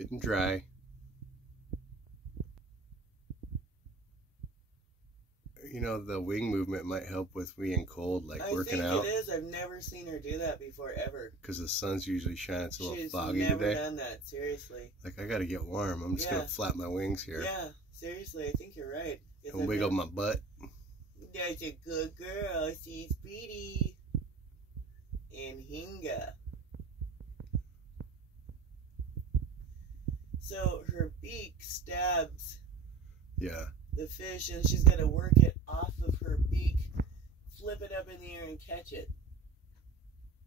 getting dry. You know, the wing movement might help with being cold, like working out. I think it is. I've never seen her do that before, ever. Because the sun's usually shining. It's a little foggy today. She's never done that, seriously. Like, I gotta get warm. I'm just gonna flap my wings here. Yeah, seriously, I think you're right. And wiggle my butt. That's a good girl. She's pretty. Anhinga. So her beak stabs the fish, and she's got to work it off of her beak, flip it up in the air, and catch it.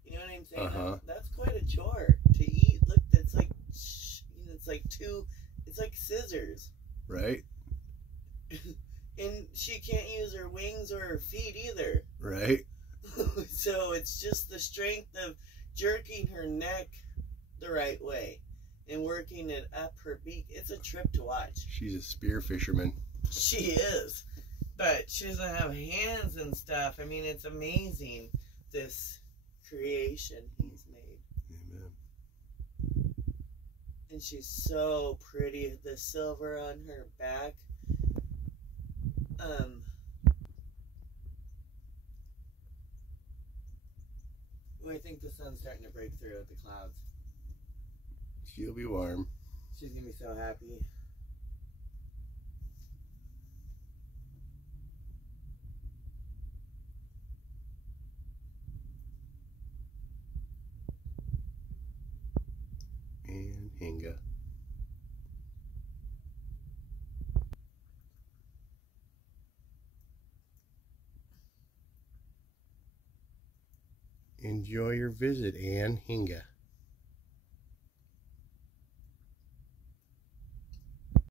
You know what I'm saying? That's quite a chore to eat. Look, that's like, it's like scissors. Right. And she can't use her wings or her feet either. Right. So it's just the strength of jerking her neck the right way and working it up her beak. It's a trip to watch. She's a spear fisherman. She is. But she doesn't have hands and stuff. I mean, it's amazing, this creation he's made. Amen. And she's so pretty. The silver on her back. I think the sun's starting to break through at the clouds. She'll be warm. She's going to be so happy. Anhinga. Enjoy your visit, Anhinga.